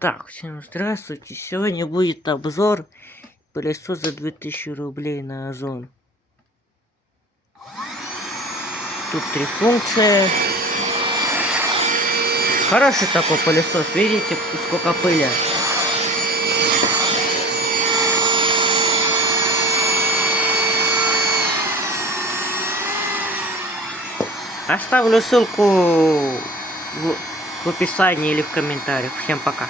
Так, всем здравствуйте. Сегодня будет обзор пылесос за 2000 рублей на Озон. Тут 3 функции. Хороший такой пылесос, видите, сколько пыли. Оставлю ссылку в описании или в комментариях. Всем пока.